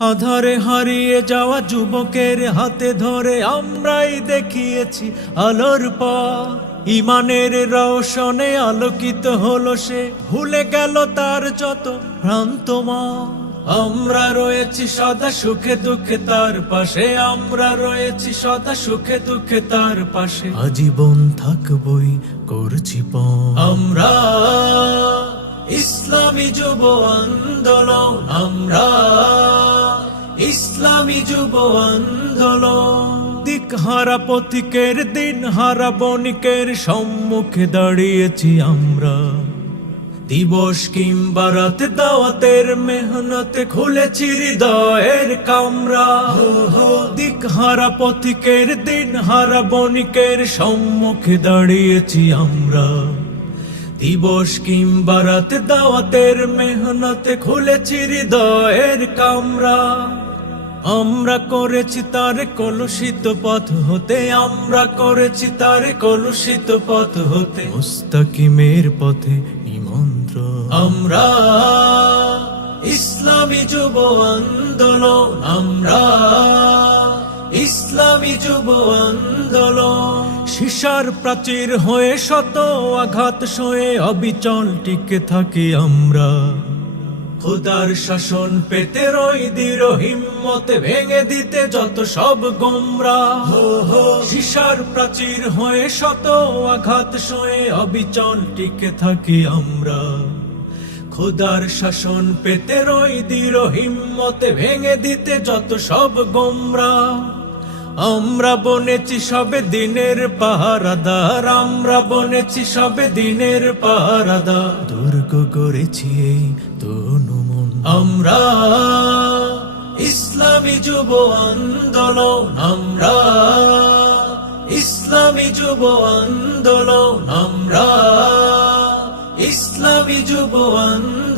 আধারে হারিয়ে যাওয়া যুবকের হাতে ধরে আমরাই দেখিয়েছি আলোর পর ইমানের রওশনে আলোকিত হলো সে ভুলে গেল তার যত ভ্রান্তমা আমরা রয়েছি সদা সুখে দুঃখে তার পাশে আমরা রয়েছি সদা সুখে দুঃখে তার পাশে। আজীবন থাকবই করছি আমরা ইসলামী যুব আন্দোলন আমরা ইসলামী যুব আন্দোলন। দিক হারা পথিকের দিন হারা বণিকের সম্মুখে দাঁড়িয়েছি আমরা। দিবস কিংবা রাতে দাওয়াতের মেহনতে খুলেছি হৃদয়ের কামরা। দিক হারা পথিকের দিন হারা বণিকের সম্মুখে দাঁড়িয়েছি আমরা। দিবস কিংবা রাতে দাওয়াতের মেহনতে খুলেছি হৃদয়ের কামরা। আমরা করেছি তার কলুষিত পথ হতে, আমরা করেছি তার কলুষিত পথ হতে। মুস্তাকিমের পথে নিমন্ত্রণ আমরা ইসলামী যুব আন্দোলন। আমরা ইসলামী যুব আন্দোলন। শিশার প্রাচীর হয়ে শত আঘাত সয়ে অবিচল টিকে থাকি আমরা। খুদার শাসন পেতে রই দৃঢ় হিম্মতে ভেঙে দিতে যত সব গোমরা। শিশার প্রাচীর হয়ে শত আঘাত সয়ে অবিচল টিকে থাকি আমরা। খুদার শাসন পেতে রই দৃঢ় হিম্মতে ভেঙে দিতে যত সব গোমরা। আমরা বনেছি সবে দিনের পাহারাদার আমরা বনেছি সবে দিনের পাহারাদার। দুর্গ গড়েছি এই তনুমন আমরা ইসলামী যুব আন্দোলন আমরা ইসলামী যুব আন্দোলন আমরা ইসলামী যুব আন্দোলন।